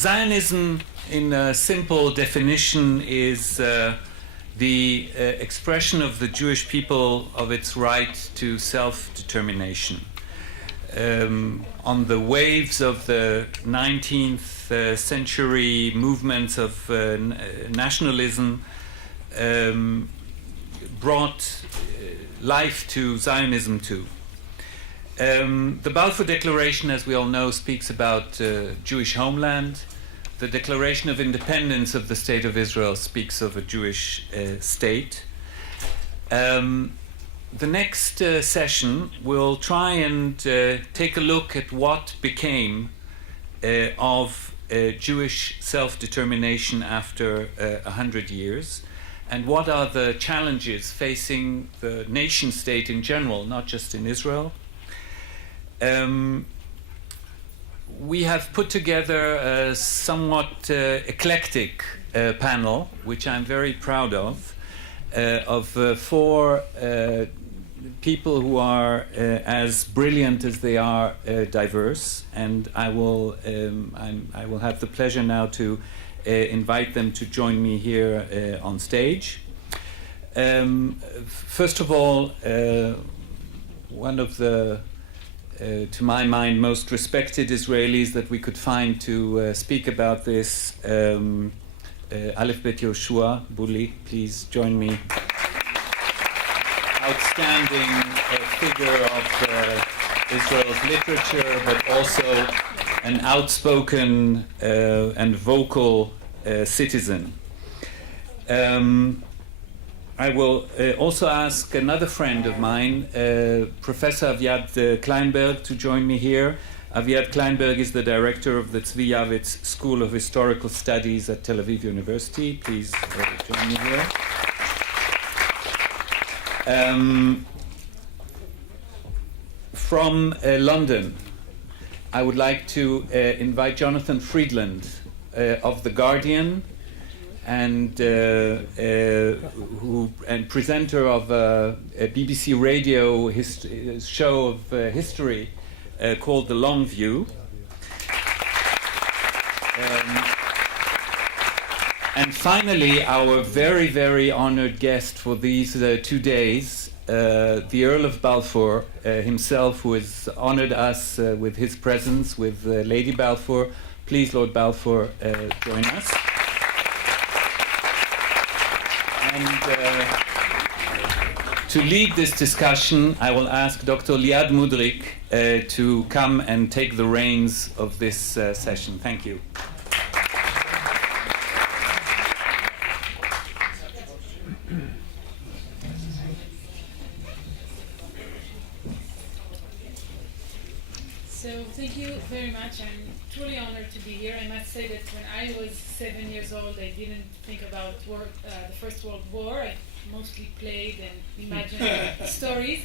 Zionism, in a simple definition, is the expression of the Jewish people of its right to self-determination. On the waves of the 19th century movements of nationalism, brought life to Zionism too. The Balfour Declaration, as we all know, speaks about Jewish homeland. The Declaration of Independence of the State of Israel speaks of a Jewish state. The next session will try and take a look at what became of Jewish self-determination after 100 years, and what are the challenges facing the nation-state in general, not just in Israel. We have put together a somewhat eclectic panel, which I'm very proud of four people who are as brilliant as they are diverse, and I will have the pleasure now to invite them to join me here on stage. First of all, one of the to my mind, most respected Israelis that we could find to speak about this. Aleph Bet Yoshua Buli, please join me. Outstanding figure of Israel's literature, but also an outspoken and vocal citizen. I will also ask another friend of mine, Professor Aviad Kleinberg, to join me here. Aviad Kleinberg is the director of the Tzvi Yavitz School of Historical Studies at Tel Aviv University. Please join me here. From London, I would like to invite Jonathan Friedland of The Guardian, and presenter of a BBC radio show of history called The Long View. And finally, our very, very honored guest for these 2 days, the Earl of Balfour himself, who has honored us with his presence, with Lady Balfour. Please, Lord Balfour, join us. And to lead this discussion, I will ask Dr. Liad Mudrik to come and take the reins of this session. Thank you. So thank you very much. I'm truly honored to be here. I must say that when I was 7 years old, I didn't think about the First World War. I mostly played and imagined stories.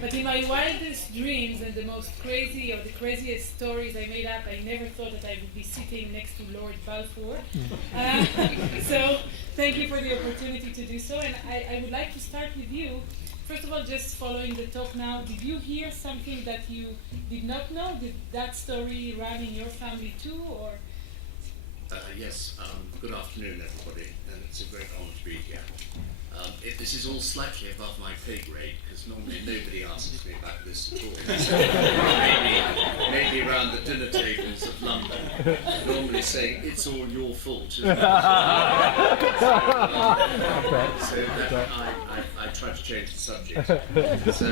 But in my wildest dreams and the most crazy or the craziest stories I made up, I never thought that I would be sitting next to Lord Balfour. So thank you for the opportunity to do so. And I would like to start with you. First of all, just following the talk now, did you hear something that you did not know? Did that story run in your family too, or? Yes. Good afternoon, everybody, and it's a great honour to be here. This is all slightly above my pay grade, because normally nobody asks me about this at all. maybe around the dinner tables of London, normally saying, it's all your fault. Isn't it? I try to change the subject. So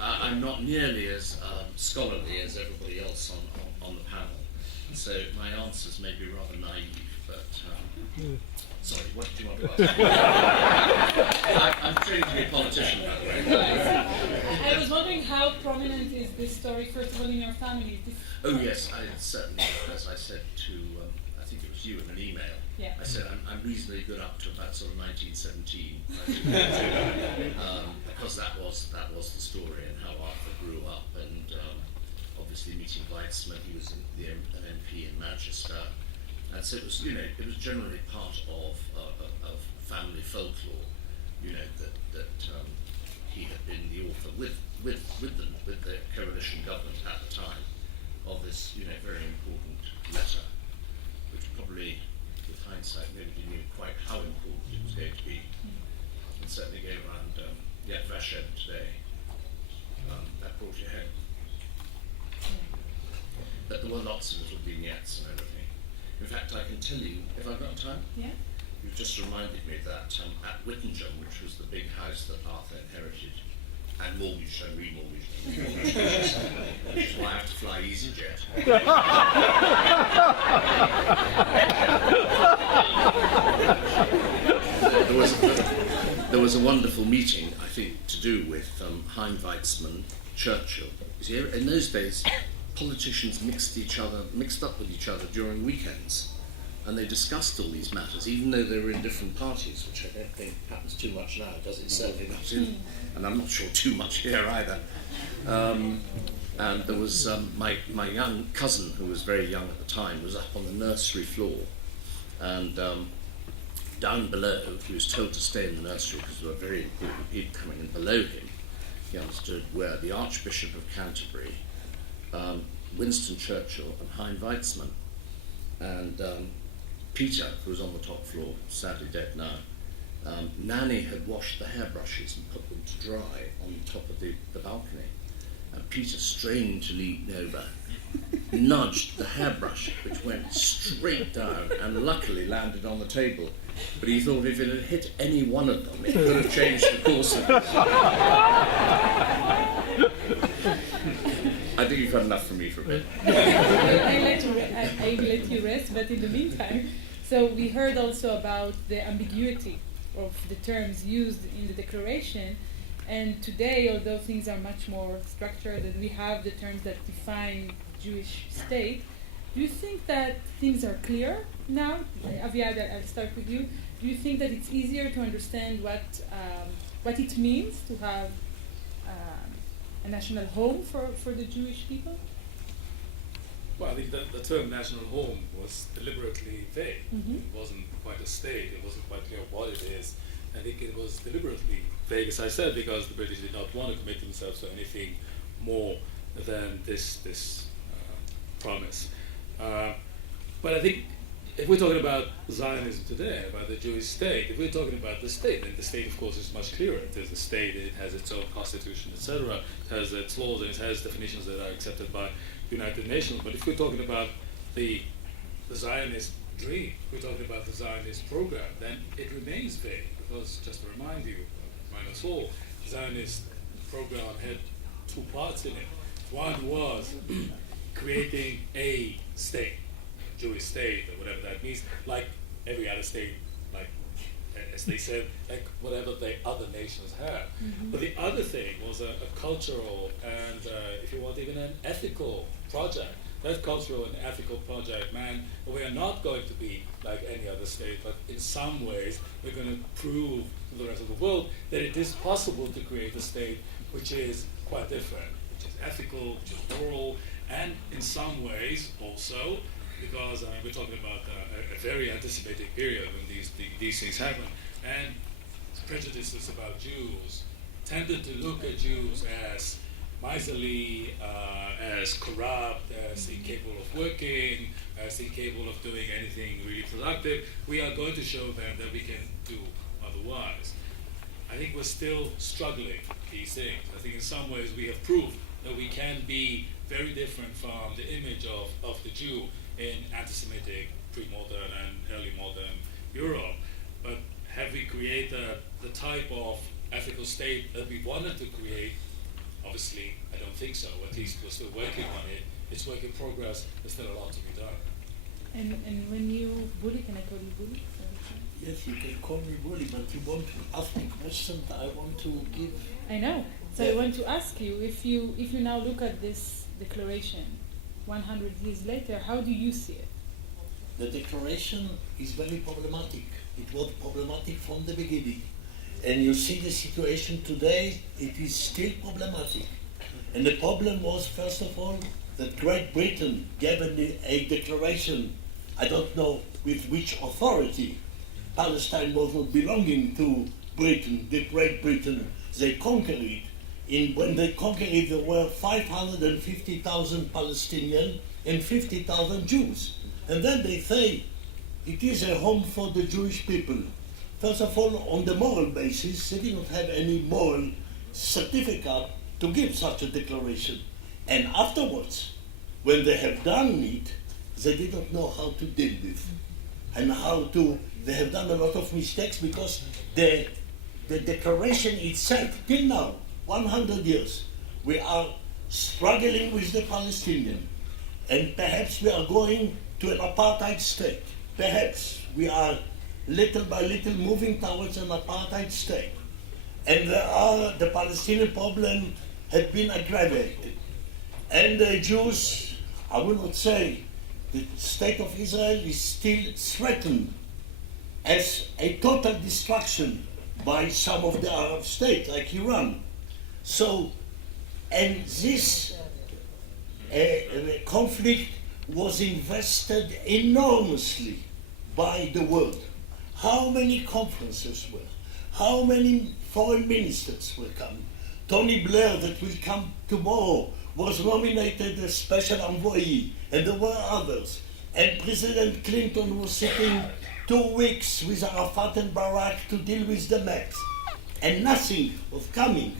I'm not nearly as scholarly as everybody else on the panel. So my answers may be rather naive, but sorry, what did you want to ask? I'm trained to be a politician, by the way. I was wondering how prominent is this story, first of all, in your family? Oh yes, I certainly, as I said to, I think it was you in an email, yeah. I said I'm reasonably good up to about sort of 1917, because that was the story and how Arthur grew up, and obviously meeting Weitzman, he was an MP in Manchester, and so it was, it was generally part of family folklore, that he had been the author with the coalition government at the time of this, very important letter, which probably, with hindsight, nobody knew quite how important it was going to be. And certainly going around Yad Vashem today, that brought you home. But there were lots of little vignettes and everything. In fact, I can tell you, if I've got time, you've just reminded me that at Whittingham, which was the big house that Arthur inherited, and mortgaged and remortgaged, which is why I have to fly EasyJet. There was a wonderful meeting, I think, to do with Hein Weizmann, Churchill. You see, in those days, politicians mixed up with each other during weekends, and they discussed all these matters, even though they were in different parties, which I don't think happens too much now, does it? Certainly not in, and I'm not sure too much here either. And there was my young cousin, who was very young at the time, was up on the nursery floor, and down below, he was told to stay in the nursery because there were very important people coming in. Below him, he understood, were the Archbishop of Canterbury, Winston Churchill, and Hein Weizmann. And Peter, who was on the top floor, sadly dead now, Nanny had washed the hairbrushes and put them to dry on the top of the balcony. And Peter strangely leaned over, nudged the hairbrush, which went straight down and luckily landed on the table. But he thought if it had hit any one of them, it could have changed the course of it. I think you've had enough from me for a bit. I will let you rest, but in the meantime, so we heard also about the ambiguity of the terms used in the declaration, and today, although things are much more structured and we have the terms that define Jewish state, do you think that things are clear now? Aviad, I'll start with you. Do you think that it's easier to understand what it means to have a national home for the Jewish people? Well, I think the term national home was deliberately vague. It wasn't quite a state. It wasn't quite clear what it is. I think it was deliberately vague, as I said, because the British did not want to commit themselves to anything more than this promise. But I think if we're talking about Zionism today, about the Jewish state, if we're talking about the state, then the state, of course, is much clearer. It is a state, it has its own constitution, etc. It has its laws, and it has definitions that are accepted by the United Nations. But if we're talking about the Zionist dream, if we're talking about the Zionist program, then it remains vague. Because, just to remind you, remind us all, the Zionist program had two parts in it. One was creating a state, Jewish state, or whatever that means, like every other state, like, as they said, like whatever the other nations have. But the other thing was a cultural and, if you want, even an ethical project. That cultural and ethical project meant we are not going to be like any other state, but in some ways we're going to prove to the rest of the world that it is possible to create a state which is quite different, which is ethical, which is moral, and in some ways also, because we're talking about a very anti-Semitic period when these things happen, and prejudices about Jews tended to look at Jews as miserly, as corrupt, as incapable of working, as incapable of doing anything really productive. We are going to show them that we can do otherwise. I think we're still struggling these things. I think in some ways we have proved that we can be very different from the image of the Jew in anti-Semitic, pre-modern and early modern Europe. But have we created the type of ethical state that we wanted to create? Obviously, I don't think so. At least we're still working on it. It's work in progress. There's still a lot to be done. And when you bully, can I call you bully? Yes, you can call me bully, but you want to ask me questions I want to give. I know. So I want to ask you, if you now look at this declaration 100 years later, how do you see it? The declaration is very problematic. It was problematic from the beginning. And you see the situation today, it is still problematic. And the problem was, first of all, that Great Britain gave a declaration, I don't know with which authority. Palestine was not belonging to Britain, the Great Britain. They conquered it. when they conquered it, there were 550,000 Palestinians and 50,000 Jews. And then they say it is a home for the Jewish people. First of all, on the moral basis, they did not have any moral certificate to give such a declaration. And afterwards, when they have done it, they did not know how to deal with. And they have done a lot of mistakes because the declaration itself, till now, 100 years, we are struggling with the Palestinians. And perhaps we are going to an apartheid state. Perhaps we are little by little moving towards an apartheid state. And the Palestinian problem has been aggravated. And the Jews, I will not say the state of Israel is still threatened as a total destruction by some of the Arab states, like Iran. So, and this conflict was invested enormously by the world. How many conferences were? How many foreign ministers will come? Tony Blair, that will come tomorrow, was nominated as special envoy, and there were others. And President Clinton was sitting 2 weeks with Arafat and Barak to deal with the mess. And nothing was coming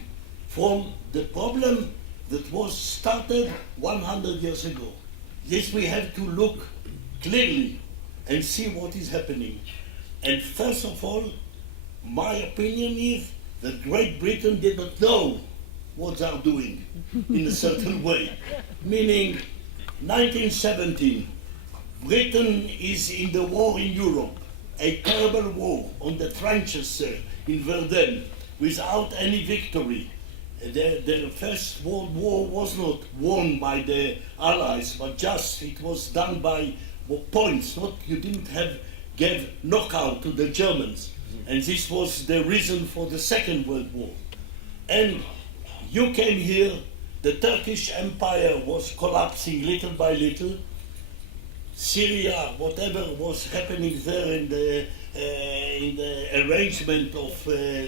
from the problem that was started 100 years ago. This we have to look clearly and see what is happening. And first of all, my opinion is that Great Britain did not know what they are doing in a certain way. Meaning, 1917, Britain is in the war in Europe, a terrible war on the trenches in Verdun, without any victory. The First World War was not won by the Allies, but just it was done by points. You didn't give knockout to the Germans, and this was the reason for the Second World War. And you came here, the Turkish Empire was collapsing little by little. Syria, whatever was happening there in the arrangement of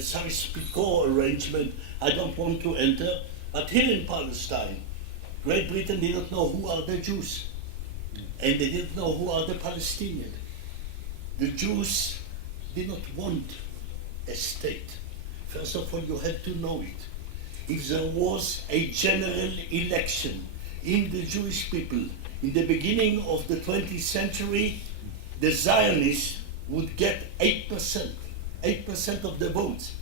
Sykes-Picot arrangement, I don't want to enter. But here in Palestine, Great Britain did not know who are the Jews, and they didn't know who are the Palestinians. The Jews did not want a state. First of all, you had to know it. If there was a general election in the Jewish people in the beginning of the 20th century, the Zionists would get 8% of the votes.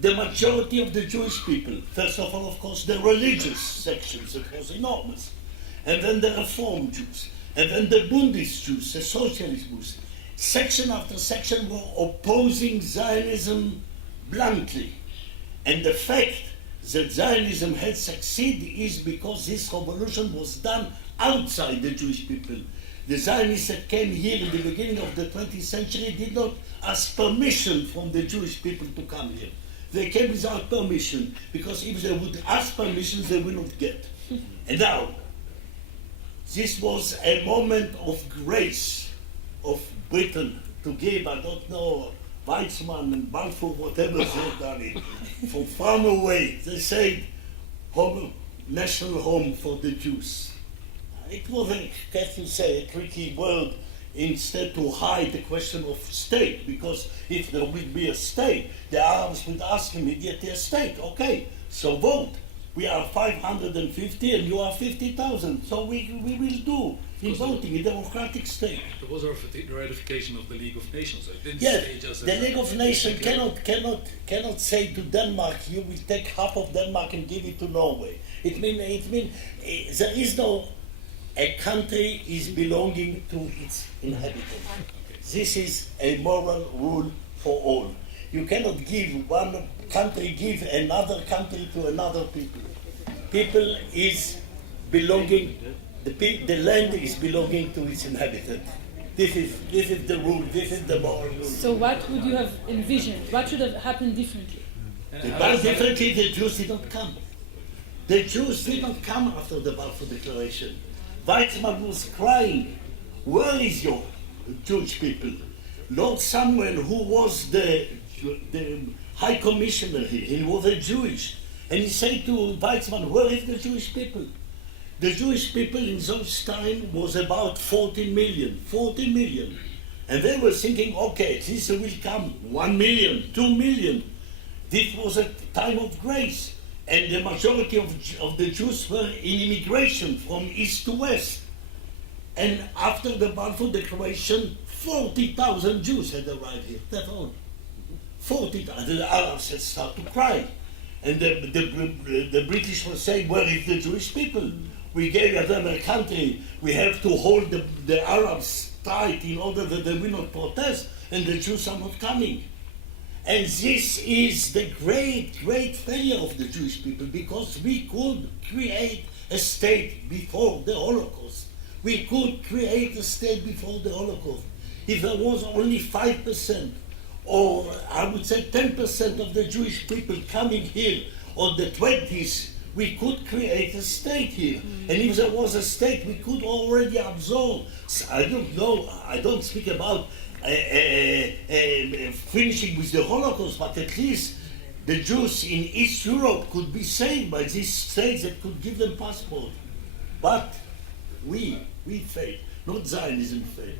The majority of the Jewish people, first of all, of course, the religious sections, it was enormous, and then the Reform Jews, and then the Bundist Jews, the Socialist Jews. Section after section were opposing Zionism bluntly. And the fact that Zionism had succeeded is because this revolution was done outside the Jewish people. The Zionists that came here in the beginning of the 20th century did not ask permission from the Jewish people to come here. They came without permission, because if they would ask permission, they would not get. And now, this was a moment of grace of Britain to give, I don't know, Weizmann and Bלפור, whatever they've done it, from far away. They said, national home for the Jews. It was, as you say, a tricky word, instead to hide the question of state, because if there would be a state, the Arabs would ask immediately a state. Okay, so vote. We are 550 and you are 50,000, so we will do in voting, a democratic state. There was the ratification of the League of Nations. So it didn't yes, stay just the League of Nations cannot say to Denmark, you will take half of Denmark and give it to Norway. It means there is no, a country is belonging to its inhabitants. This is a moral rule for all. You cannot give one country, give another country to another people. People is belonging, the land is belonging to its inhabitants. This is the rule, this is the moral rule. So what would you have envisioned? What should have happened differently? Differently, the Jews did not come. The Jews did not come after the Balfour Declaration. Weizmann was crying, where is your Jewish people? Lord Samuel, who was the High Commissioner here, he was a Jewish, And he said to Weizmann, where is the Jewish people? The Jewish people in those times was about 40 million. And they were thinking, okay, this will come 1 million, 2 million. This was a time of grace. And the majority of the Jews were in immigration from east to west. And after the Balfour Declaration, 40,000 Jews had arrived here. That's all. 40,000. The Arabs had started to cry. And the British were saying, where is the Jewish people? We gave them a country. We have to hold the Arabs tight in order that they will not protest, and the Jews are not coming. And this is the great, great failure of the Jewish people, because we could create a state before the Holocaust. We could create a state before the Holocaust. If there was only 5%, or I would say 10% of the Jewish people coming here on the 20s, we could create a state here. And if there was a state, we could already absorb. I don't know, I don't speak about finishing with the Holocaust, but at least the Jews in East Europe could be saved by these states that could give them passport. But we failed, not Zionism failed.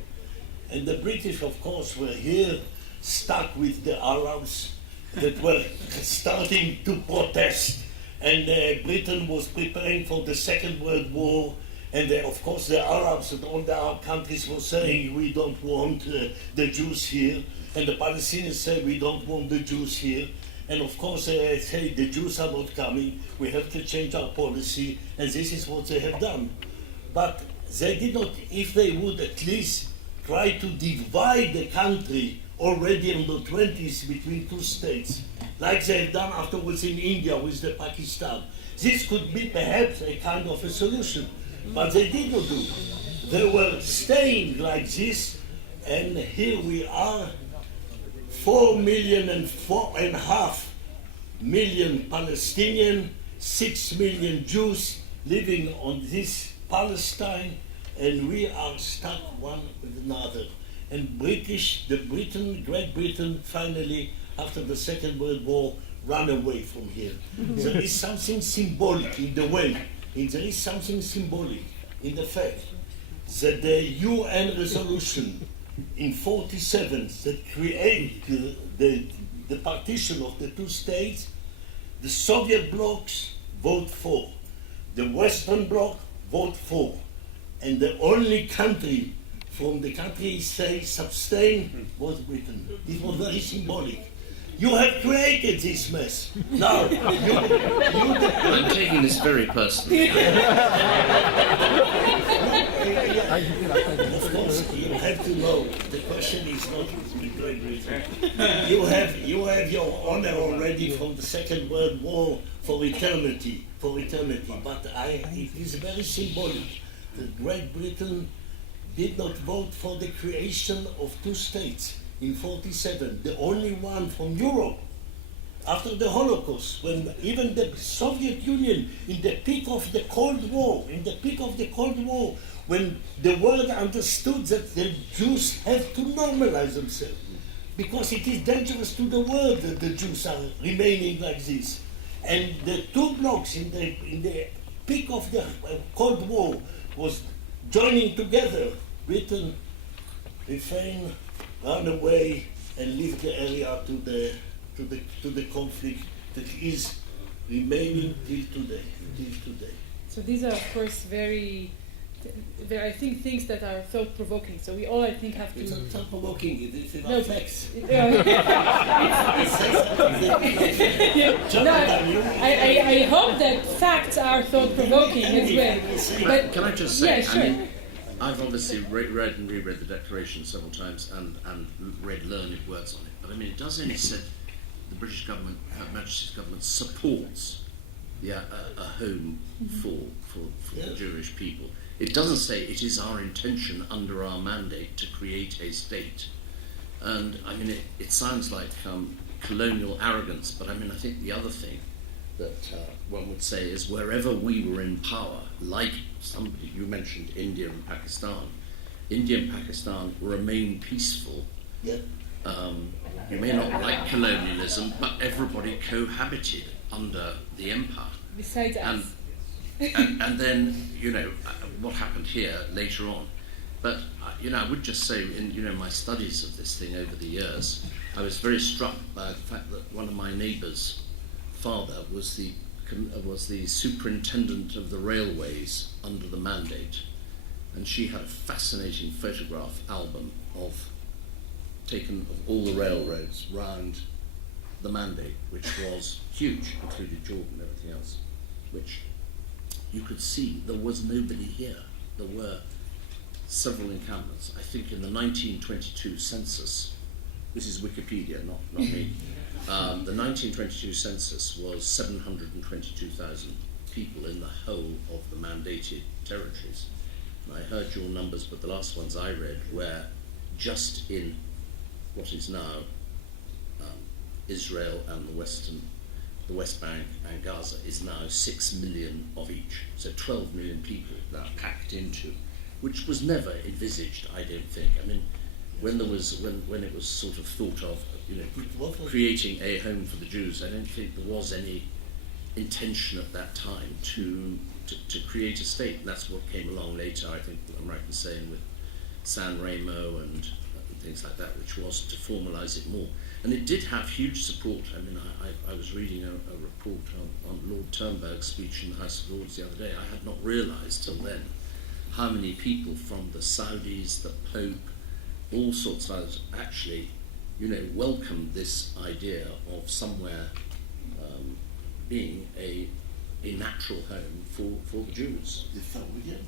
And the British, of course, were here stuck with the Arabs that were starting to protest. And Britain was preparing for the Second World War, and of course the Arabs and all the Arab countries were saying, we don't want the Jews here, and the Palestinians say, we don't want the Jews here, and of course they say, the Jews are not coming, we have to change our policy, and this is what they have done. But they did not, if they would at least try to divide the country already in the 20s between two states, like they have done afterwards in India with the Pakistan. This could be perhaps a kind of a solution, but they did not do. They were staying like this, and here we are, 4.5 million Palestinians, 6 million Jews living on this Palestine, and we are stuck one with another. And Great Britain, finally, after the Second World War, ran away from here. There is something symbolic in the way, and there is something symbolic in the fact that the UN resolution in 47 that created the partition of the two states, the Soviet blocs vote for, the Western bloc vote for, and the only country from the country say abstain was Britain. It was very symbolic. You have created this mess. Now, I'm taking this very personally. Of course, you have to know, the question is not with Great Britain. You have your honor already from the Second World War for eternity. But it is very symbolic that Great Britain did not vote for the creation of two states in 47, the only one from Europe after the Holocaust, when even the Soviet Union, in the peak of the Cold War, when the world understood that the Jews have to normalize themselves, because it is dangerous to the world that the Jews are remaining like this. And the two blocs in the peak of the Cold War was joining together. Britain refrained, run away, and leave the area to the conflict that is remaining till today. So these are, of course, very, I think, things that are thought-provoking. So we all, I think, have to... It's not thought-provoking, it's about No, facts. I hope that facts are thought-provoking as well. But Can I just say, yeah, sure. I mean, I've obviously read and reread the Declaration several times and read learned words on it. But I mean, it does only say the British government, Her Majesty's government, supports a home for the Jewish people. It doesn't say it is our intention under our mandate to create a state. And I mean, it sounds like colonial arrogance, but I mean, I think the other thing that one would say is wherever we were in power, like somebody, you mentioned India and Pakistan remain peaceful You may not like colonialism, but everybody cohabited under the empire. Besides us. And then, what happened here later on. But, I would just say in, my studies of this thing over the years, I was very struck by the fact that one of my neighbours' father was the superintendent of the railways under the Mandate. And she had a fascinating photograph album taken of all the railroads round the Mandate, which was huge, included Jordan and everything else, which you could see there was nobody here. There were several encampments. I think in the 1922 census, this is Wikipedia, not me, the 1922 census was 722,000 people in the whole of the mandated territories. And I heard your numbers, but the last ones I read were just in what is now Israel and the West Bank and Gaza is now 6 million of each. So 12 million people now packed into, which was never envisaged, I don't think. I mean, when it was sort of thought of, creating a home for the Jews, I don't think there was any intention at that time to create a state. And that's what came along later, I think I'm right in saying, with San Remo and things like that, which was to formalize it more. And it did have huge support. I mean, I was reading a report on Lord Turnberg's speech in the House of Lords the other day. I had not realized till then how many people from the Saudis, the Pope, all sorts of others actually, welcomed this idea of somewhere being a natural home for the Jews. The Saudi?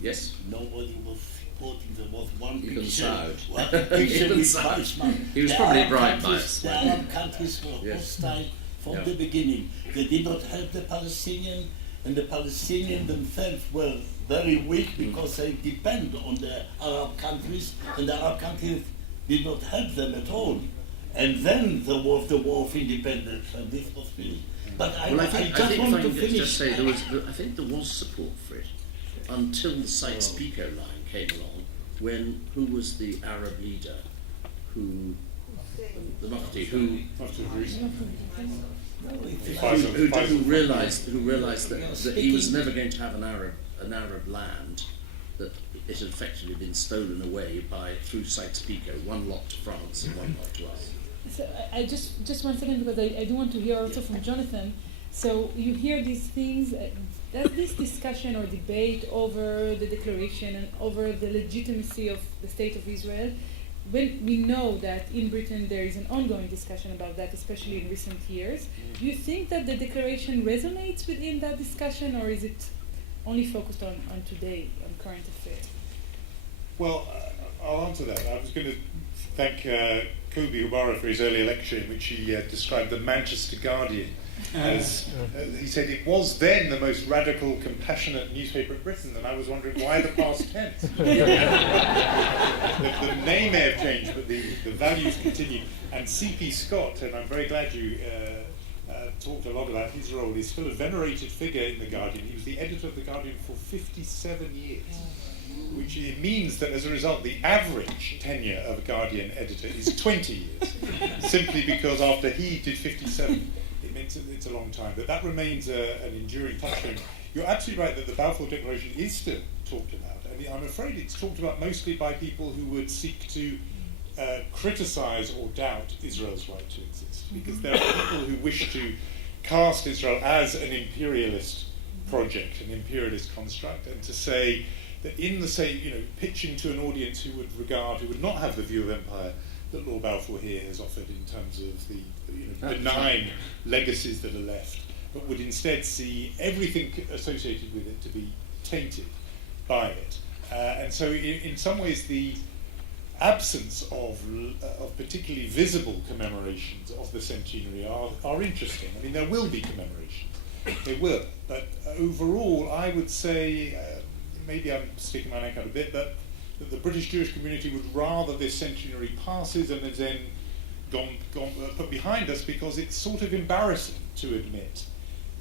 Yes. Nobody was supporting. There was one Even picture. Saud. One picture Even with Saud. Weizmann. He was The probably Arab bribed by countries- us. The Arab countries were Yes. hostile from Yeah. the beginning. They did not help the Palestinians, and the Palestinians themselves were very weak because they depend on the Arab countries, and the Arab countries did not help them at all. And then there was the war of independence, and this was finished. But I Well, I think just if want I to can finish. just say, I think there was support for it until the Sykes-Picot line came along, when who was the Arab leader the Mufti, who realised that he was never going to have an Arab land, that it had effectively been stolen away through Sykes-Picot, one lot to France and one lot to us. So I just 1 second, because I do want to hear also from Jonathan. So you hear these things. Does this discussion or debate over the declaration and over the legitimacy of the State of Israel, when we know that in Britain there is an ongoing discussion about that, especially in recent years, do you think that the declaration resonates within that discussion, or is it only focused on today, on current affairs? Well, I'll answer that. I was going to thank Kobi Hubara for his earlier lecture, in which he described the Manchester Guardian as, he said, it was then the most radical, compassionate newspaper in Britain, and I was wondering why the past tense. The name may have changed, but the values continue. And C.P. Scott, and I'm very glad you talked a lot about his role, is still a venerated figure in The Guardian. He was the editor of The Guardian for 57 years. Which means that as a result, the average tenure of a Guardian editor is 20 years, simply because after he did 57, it meant it's a long time. But that remains an enduring touchstone. You're absolutely right that the Balfour Declaration is still talked about. I mean, I'm afraid it's talked about mostly by people who would seek to criticise or doubt Israel's right to exist, because there are people who wish to cast Israel as an imperialist project, an imperialist construct, and to say that in the same, pitching to an audience who would not have the view of empire that Lord Balfour here has offered in terms of the benign legacies that are left, but would instead see everything associated with it to be tainted by it. And so in some ways the absence of particularly visible commemorations of the centenary are interesting. I mean, there will be commemorations, they will, but overall I would say, maybe I'm sticking my neck out a bit, but that the British Jewish community would rather this centenary passes and is then gone put behind us, because it's sort of embarrassing to admit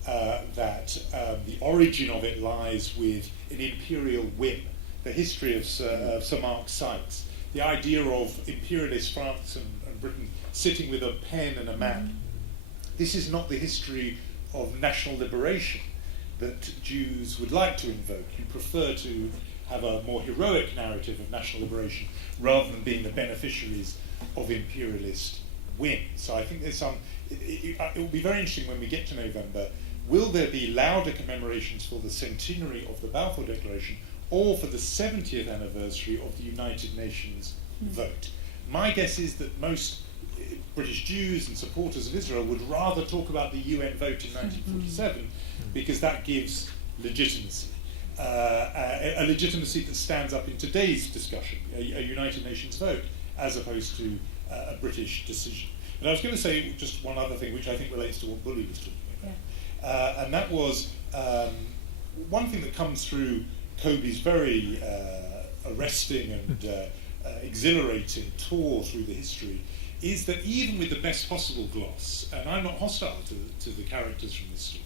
that the origin of it lies with an imperial whim. The history of Sir Mark Sykes the idea of imperialist France and Britain sitting with a pen and a map. This is not the history of national liberation that Jews would like to invoke. You prefer to have a more heroic narrative of national liberation rather than being the beneficiaries of imperialist win. So I think there's it will be very interesting when we get to November. Will there be louder commemorations for the centenary of the Balfour Declaration or for the 70th anniversary of the United Nations vote? My guess is that most British Jews and supporters of Israel would rather talk about the UN vote in 1947 because that gives legitimacy. A legitimacy that stands up in today's discussion, a United Nations vote, as opposed to a British decision. And I was going to say just one other thing, which I think relates to what Bully was talking about. And that was one thing that comes through Kobe's very arresting and exhilarating tour through the history is that even with the best possible gloss, and I'm not hostile to the characters from this story,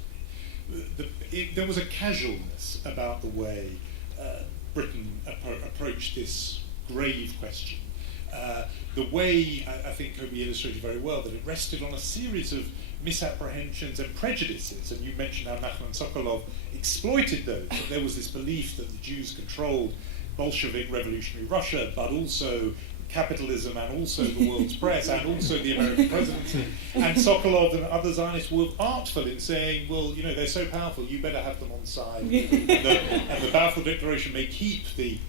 there was a casualness about the way Britain approached this grave question. The way, I think Kobe illustrated very well, that it rested on a series of misapprehensions and prejudices, and you mentioned how Nachman Sokolov exploited those, that there was this belief that the Jews controlled Bolshevik revolutionary Russia, but also capitalism and also the world's press and also the American presidency. And Sokolov and other Zionists were artful in saying, well, you know, they're so powerful, you better have them on side. And the Balfour Declaration may keep the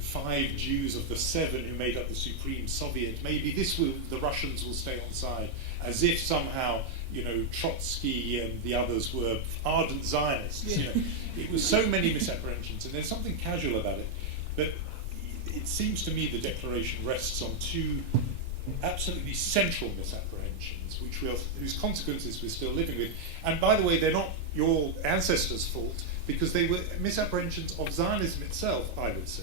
5 Jews of the 7 who made up the Supreme Soviet. Maybe the Russians will stay on side, as if somehow, Trotsky and the others were ardent Zionists. It was so many misapprehensions, and there's something casual about it. But it seems to me the declaration rests on 2 absolutely central misapprehensions, whose consequences we're still living with. And by the way, they're not your ancestors' fault, because they were misapprehensions of Zionism itself, I would say.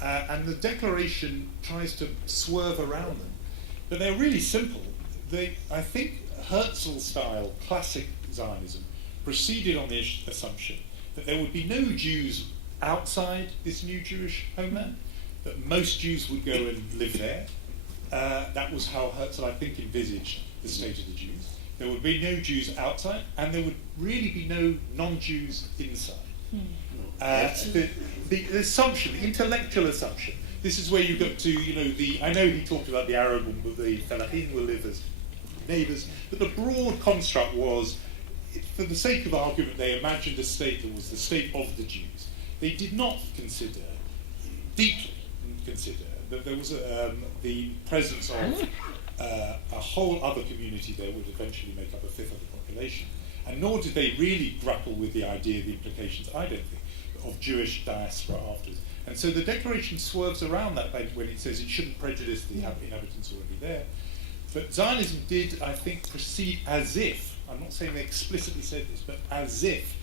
And the declaration tries to swerve around them. But they're really simple. I think Herzl-style classic Zionism proceeded on the assumption that there would be no Jews outside this new Jewish homeland, that most Jews would go and live there. That was how Herzl, I think, envisaged the state of the Jews. There would be no Jews outside, and there would really be no non-Jews inside. The assumption, the intellectual assumption, this is where you got to, I know he talked about the Arab and the Falahim will live as neighbours, but the broad construct was, for the sake of argument, they imagined a state that was the state of the Jews. They did not deeply consider, that there was the presence of a whole other community there would eventually make up 1/5 of the population. And nor did they really grapple with the idea, the implications, I don't think, of Jewish diaspora afterwards. And so the declaration swerves around that when it says it shouldn't prejudice the inhabitants already there. But Zionism did, I think, proceed as if, I'm not saying they explicitly said this, but as if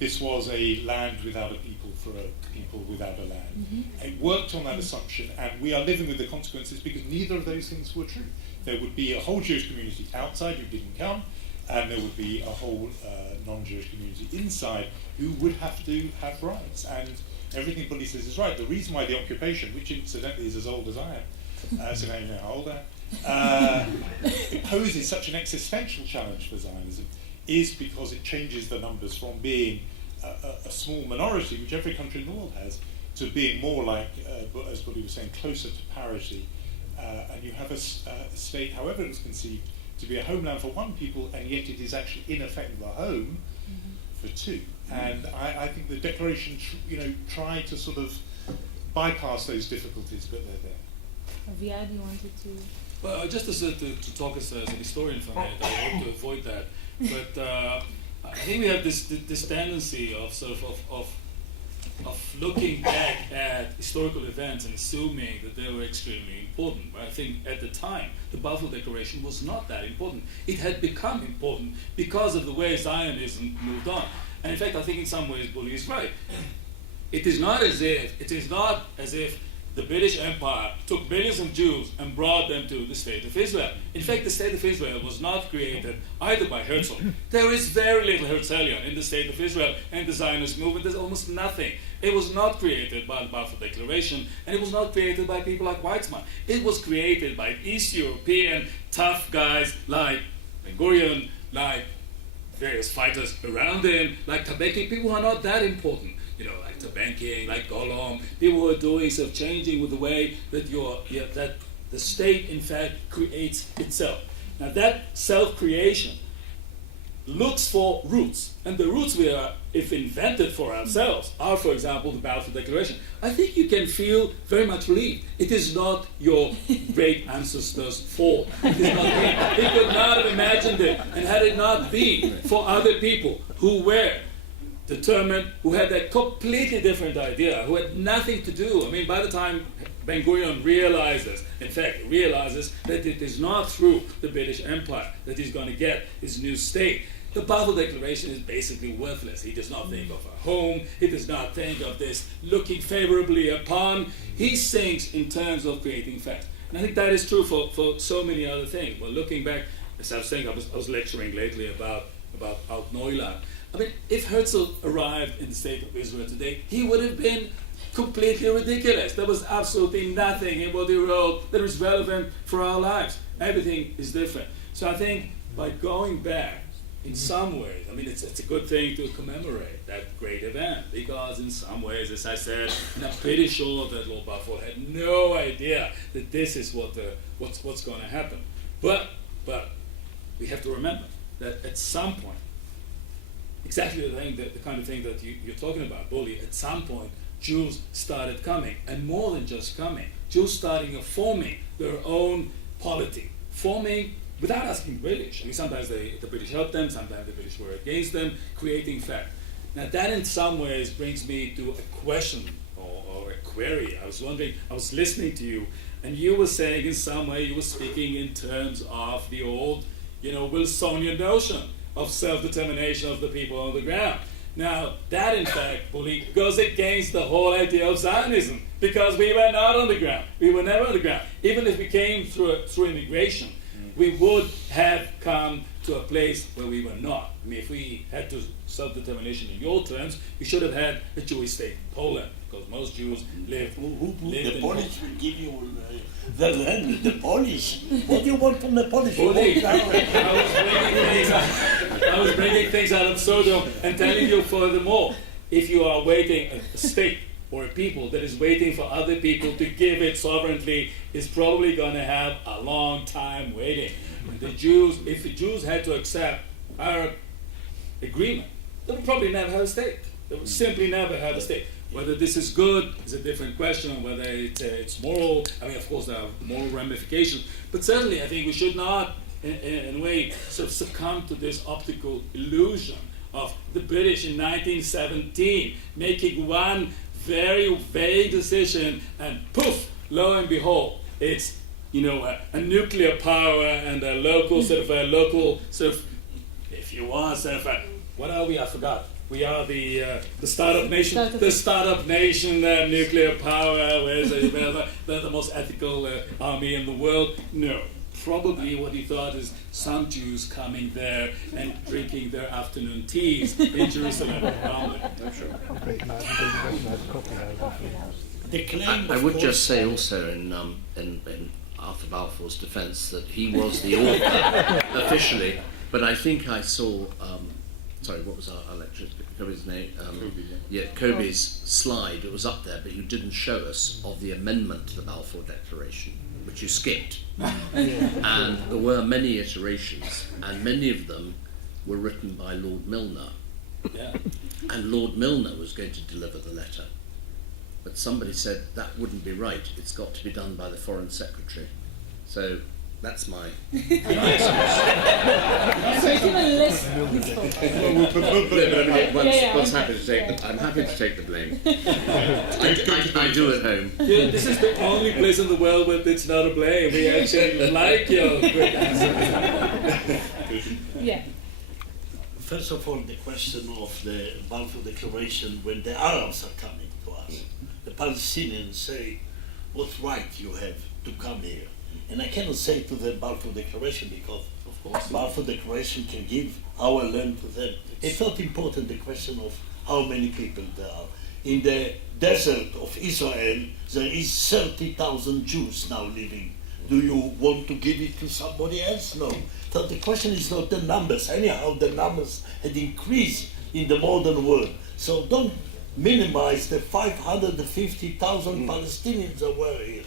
this was a land without a people for a people without a land. It worked on that assumption, and we are living with the consequences because neither of those things were true. There would be a whole Jewish community outside who didn't come, and there would be a whole non-Jewish community inside who would have to have rights. And everything Bully says is right. The reason why the occupation, which incidentally is as old as I am, so now you know how old I am, it poses such an existential challenge for Zionism, is because it changes the numbers from being a small minority, which every country in the world has, to being more like, as Bully was saying, closer to parity. And you have a state, however it was conceived, to be a homeland for one people, and yet it is actually in effect the home for 2. And I think the declaration, tried to sort of bypass those difficulties, but they're there. Aviad, you wanted to? Well, just to talk as an historian for a minute, I hope to avoid that. But I think we have this tendency of sort of looking back at historical events and assuming that they were extremely important. But I think at the time, the Balfour Declaration was not that important. It had become important because of the way Zionism moved on. And in fact, I think in some ways Bully is right. It is not as if the British Empire took millions of Jews and brought them to the State of Israel. In fact, the State of Israel was not created either by Herzl. There is very little Herzlian in the State of Israel and the Zionist movement. There's almost nothing. It was not created by the Balfour Declaration, and it was not created by people like Weizmann. It was created by East European tough guys like Ben Gurion, like various fighters around him, like Tabeki, people who are not that important. Like Tabenking, like Golom, people who are doing sort of changing with the way that that the state in fact creates itself. Now that self-creation looks for roots, and the roots we are, if invented for ourselves, are, for example, the Balfour Declaration. I think you can feel very much relieved. It is not your great ancestors' fault. It is not me. They could not have imagined it, and had it not been for other people who were determined, who had a completely different idea, who had nothing to do. I mean, by the time Ben Gurion realizes that it is not through the British Empire that he's going to get his new state, the Balfour Declaration is basically worthless. He does not think of a home. He does not think of this looking favorably upon. He thinks in terms of creating facts. And I think that is true for so many other things. Well, looking back, as I was saying, I was lecturing lately about Alt Neuland. I mean, if Herzl arrived in the State of Israel today, he would have been completely ridiculous. There was absolutely nothing in what he wrote that was relevant for our lives. Everything is different. So I think by going back, in some ways, I mean, it's a good thing to commemorate that great event, because in some ways, as I said, and I'm pretty sure that Lord Balfour had no idea that this is what's going to happen. But we have to remember that at some point, exactly the kind of thing that you're talking about, Bully, at some point, Jews started coming, and more than just coming, Jews starting forming their own polity, forming without asking the British. I mean, sometimes the British helped them, sometimes the British were against them, creating fact. Now that in some ways brings me to a question or a query. I was wondering, I was listening to you, and you were saying in some way, you were speaking in terms of the old, Wilsonian notion of self-determination of the people on the ground. Now, that in fact, Bully, goes against the whole idea of Zionism, because we were not on the ground. We were never on the ground. Even if we came through immigration, we would have come to a place where we were not. I mean, if we had to self-determination in your terms, we should have had a Jewish state in Poland, because most Jews lived the Polish will give you the land, the Polish. What do you want from the Polish? I was bringing things ad absurdum and telling you furthermore, if you are waiting, a state or a people that is waiting for other people to give it sovereignty is probably going to have a long time waiting. If the Jews had to accept our agreement, they would probably never have a state. They would simply never have a state. Whether this is good is a different question, whether it's moral. I mean, of course, there are moral ramifications. But certainly, I think we should not, in a way, sort of succumb to this optical illusion of the British in 1917 making one very vague decision, and poof, lo and behold, it's a nuclear power and a local if you want, what are we? I forgot. We are the startup nation. The startup nation, nuclear power. Where's the most ethical army in the world? No. Probably what he thought is some Jews coming there and drinking their afternoon teas in Jerusalem. I would just say also in Arthur Balfour's defence that he was the author officially, but I think I saw. Sorry, what was our lecturer's Kobe's name? Kobe's slide. It was up there, but you didn't show us of the amendment to the Balfour Declaration, which you skipped. And there were many iterations, and many of them were written by Lord Milner. Yeah. And Lord Milner was going to deliver the letter. But somebody said that wouldn't be right. It's got to be done by the Foreign Secretary. So that's my So it's even less useful. I'm happy to take the blame. I do at home. Yeah, this is the only place in the world where it's not a blame. We actually like your great answer. Yeah. First of all, the question of the Balfour Declaration, when the Arabs are coming to us, the Palestinians say, what right you have to come here. And I cannot say to the Balfour Declaration, because Of course. Balfour Declaration can give our land to them. It's not important the question of how many people there are. In the desert of Israel, there is 30,000 Jews now living. Do you want to give it to somebody else? No. So the question is not the numbers. Anyhow, the numbers had increased in the modern world. So don't minimize the 550,000 Palestinians that were here.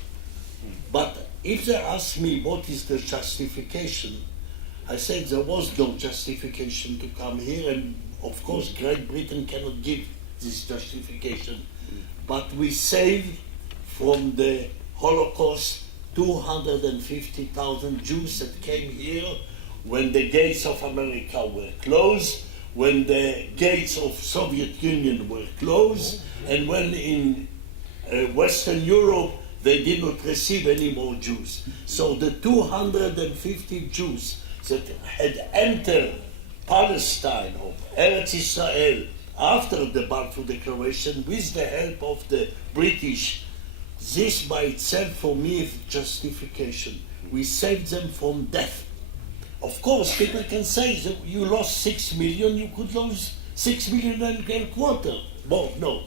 But if they ask me what is the justification, I said there was no justification to come here, and of course Great Britain cannot give this justification. But we saved from the Holocaust 250,000 Jews that came here when the gates of America were closed, when the gates of Soviet Union were closed, and when in Western Europe they did not receive any more Jews. So the 250 Jews that had entered Palestine or Eretz Israel after the Balfour Declaration with the help of the British, this by itself for me is justification. We saved them from death. Of course, people can say that you lost 6 million, you could lose 6 million and a quarter. Well, no.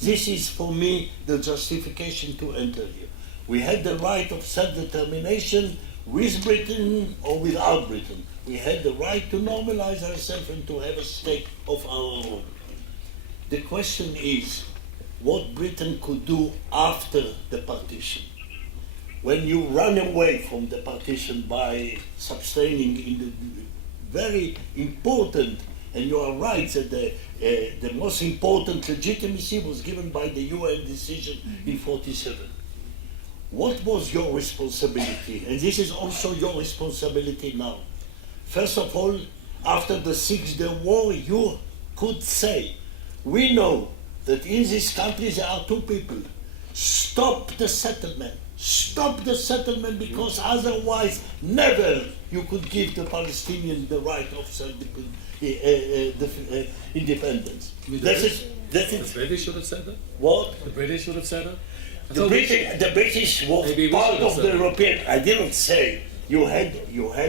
This is for me the justification to enter here. We had the right of self-determination with Britain or without Britain. We had the right to normalize ourselves and to have a state of our own. The question is what Britain could do after the partition. When you run away from the partition by substaining in the very important, and you are right that the most important legitimacy was given by the UN decision in 47. What was your responsibility? And this is also your responsibility now. First of all, after the 6 Day War, you could say, we know that in this country there are two people. Stop the settlement. Stop the settlement, because otherwise never you could give the Palestinians the right of independence. The British should have said that? What? The British should have said that? The British was Maybe we part should have of said the that. European. I didn't say you had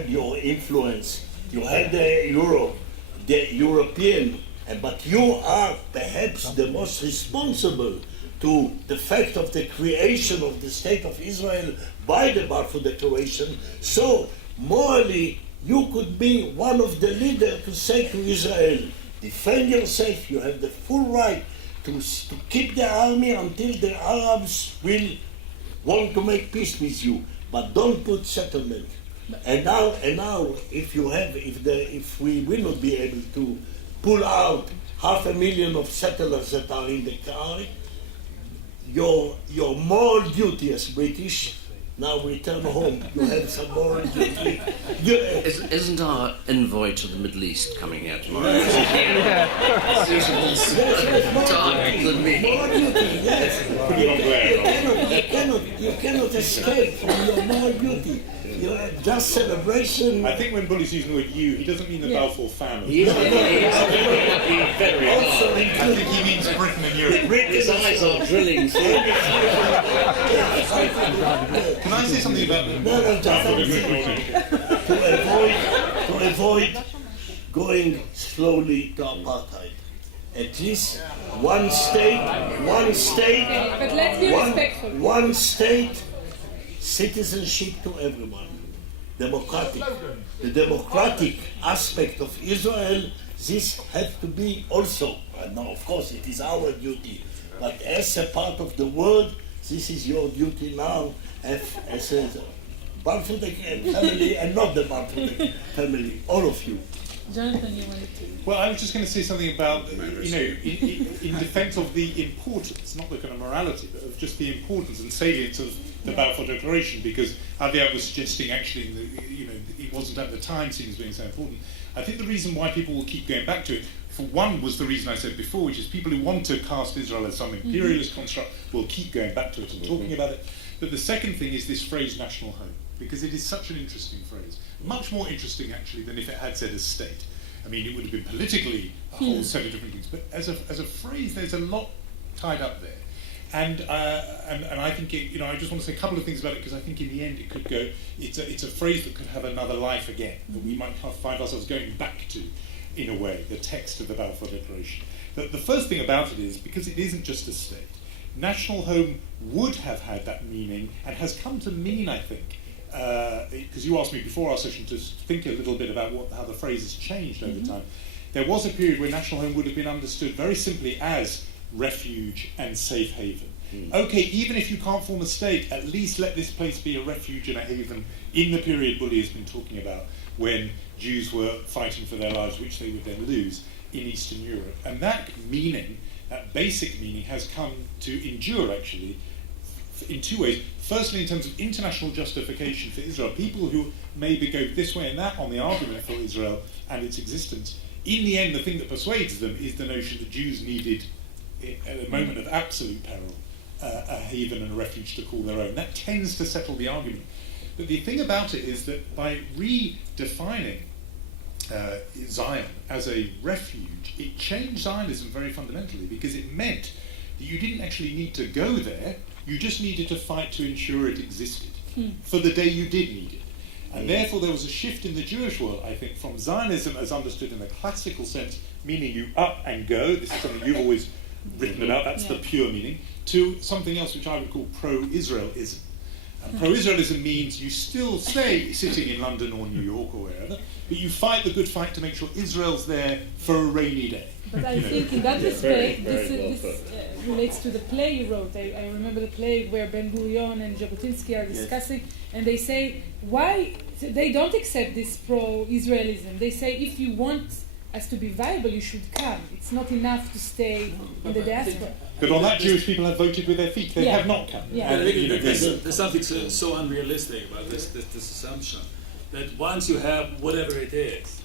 your influence. You had Europe, the European, but you are perhaps the most responsible to the fact of the creation of the State of Israel by the Balfour Declaration. So morally, you could be one of the leaders to say to Israel, defend yourself. You have the full right to keep the army until the Arabs will want to make peace with you, but don't put settlement. And now, if we will not be able to pull out 500,000 of settlers that are in the country, your moral duty as British, now return home. You have some moral duty. Isn't our envoy to the Middle East coming here tomorrow? Time than me. Moral duty, yes. You cannot escape from your moral duty. You have just celebration. I think when Bully's using the word you, he doesn't mean the Balfour family. He is very Also I think he means Britain and Europe. His eyes are drilling through. Can I say something about the No, Balfour just Declaration? to avoid going slowly to apartheid. At least one state, But let's be respectful. one state, citizenship to everyone. Democratic. The democratic aspect of Israel, this has to be also, now of course it is our duty, but as a part of the world, this is your duty now as a Balfour family and not the Balfour family, all of you. Jonathan, you wanted to. Well, I was just going to say something about, in defence of the importance, not the kind of morality, but of just the importance and salience of the Balfour Declaration, because Aviad was suggesting actually, it wasn't at the time seen as being so important. I think the reason why people will keep going back to it, for one, was the reason I said before, which is people who want to cast Israel as some imperialist construct will keep going back to it and talking about it. But the second thing is this phrase, national home, because it is such an interesting phrase. Much more interesting, actually, than if it had said a state. I mean, it would have been politically a whole set of different things. But as a phrase, there's a lot tied up there. And I think I just want to say a couple of things about it because I think in the end it could go. It's a phrase that could have another life again, that we might find ourselves going back to, in a way, the text of the Balfour Declaration. The first thing about it is because it isn't just a state. National home would have had that meaning and has come to mean, I think, because you asked me before our session to think a little bit about how the phrase has changed over time. There was a period where national home would have been understood very simply as refuge and safe haven. Okay, even if you can't form a state, at least let this place be a refuge and a haven in the period Bully has been talking about, when Jews were fighting for their lives, which they would then lose in Eastern Europe. And that meaning, that basic meaning, has come to endure, actually, in two ways. Firstly, in terms of international justification for Israel, people who maybe go this way and that on the argument for Israel and its existence, in the end, the thing that persuades them is the notion that Jews needed, at a moment of absolute peril, a haven and a refuge to call their own. That tends to settle the argument. But the thing about it is that by redefining Zion as a refuge, it changed Zionism very fundamentally, because it meant that you didn't actually need to go there, you just needed to fight to ensure it existed for the day you did need it. And therefore there was a shift in the Jewish world, I think, from Zionism as understood in the classical sense, meaning you up and go, this is something you've always written about, that's the pure meaning, to something else which I would call pro-Israelism. And pro-Israelism means you still stay sitting in London or New York or wherever, but you fight the good fight to make sure Israel's there for a rainy day. But I think in that respect, this relates to the play you wrote. I remember the play where Ben Gurion and Jabotinsky are discussing, and they say, why they don't accept this pro-Israelism. They say, if you want us to be viable, you should come. It's not enough to stay in the diaspora. But on that, Jewish people have voted with their feet. They have not come. Yeah. And there's something so unrealistic about this assumption that once you have whatever it is,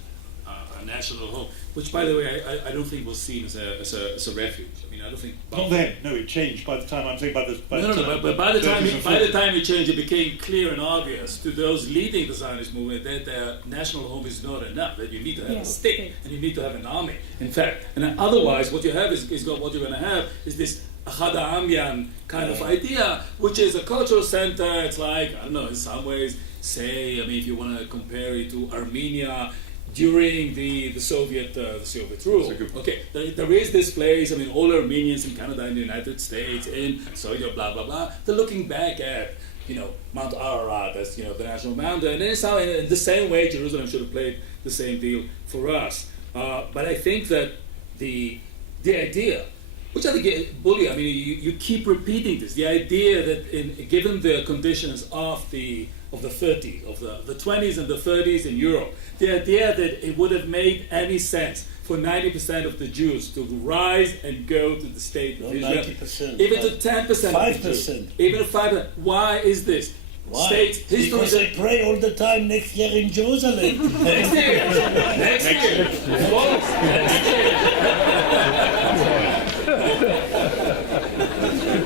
a national home, which, by the way, I don't think was seen as a refuge. I mean, I don't think. Not then. No, it changed by the time. I'm saying by the. But by the time it changed, it became clear and obvious to those leading the Zionist movement that the national home is not enough. That you need to have a state and you need to have an army. In fact, and otherwise, what you have is what you're going to have is this Achad Ha'amyan kind of idea, which is a cultural center. It's like, I don't know, in some ways, say, I mean, if you want to compare it to Armenia during the Soviet rule. Okay, there is this place, I mean, all Armenians in Canada, in the United States, in Soviet, blah, blah, blah, they're looking back at, Mount Ararat as, the national mountain, and it's how, in the same way, Jerusalem should have played the same deal for us. But I think that the idea, which I think, Bully, I mean, you keep repeating this, the idea that given the conditions of the 30s, of the 20s and the 30s in Europe, the idea that it would have made any sense for 90% of the Jews to rise and go to the state of Israel, 90%, even to 10% 5%, even 5%. Why is this? Why? States, history. Because I pray all the time next year in Jerusalem. Next year. Of course.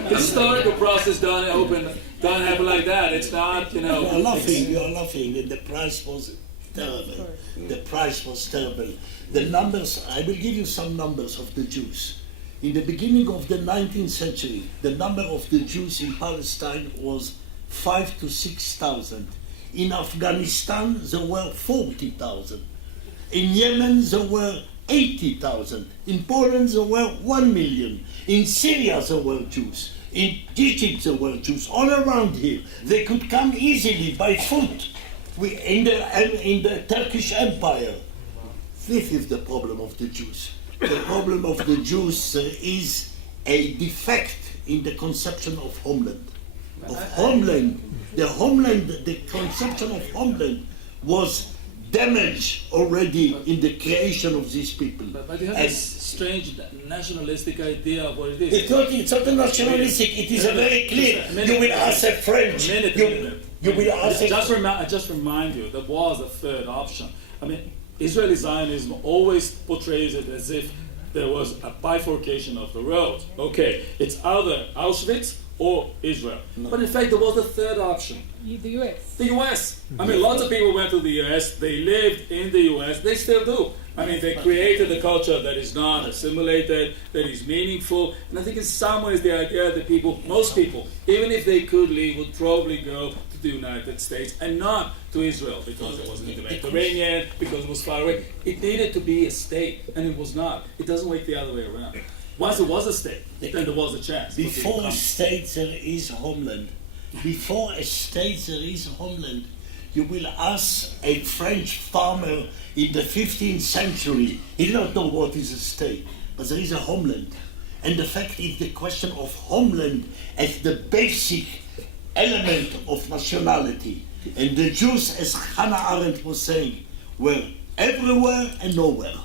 Historical process don't happen like that. It's not, You are laughing, and the price was terrible. The price was terrible. The numbers, I will give you some numbers of the Jews. In the beginning of the 19th century, the number of the Jews in Palestine was 5,000 to 6,000. In Afghanistan, there were 40,000. In Yemen, there were 80,000. In Poland, there were 1 million. In Syria, there were Jews. In Egypt, there were Jews. All around here, they could come easily by foot. In the Turkish Empire, this is the problem of the Jews. The problem of the Jews is a defect in the conception of homeland. The conception of homeland was damaged already in the creation of these people. But you have this strange nationalistic idea of what it is. It's not a nationalistic, it is a very clear. You will ask a French. You will ask I just remind you, there was a third option. I mean, Israeli Zionism always portrays it as if there was a bifurcation of the road. Okay, it's either Auschwitz or Israel. But in fact, there was a third option. The US. The US. I mean, lots of people went to the US. They lived in the US. They still do. I mean, they created a culture that is not assimilated, that is meaningful. And I think in some ways the idea that people, most people, even if they could leave, would probably go to the United States and not to Israel because it wasn't in the Mediterranean, because it was far away. It needed to be a state, and it was not. It doesn't work the other way around. Once it was a state, then there was a chance. Before a state there is homeland. Before a state there is homeland. You will ask a French farmer in the 15th century, he did not know what is a state, but there is a homeland. And the fact is the question of homeland as the basic element of nationality. And the Jews, as Hannah Arendt was saying, were everywhere and nowhere.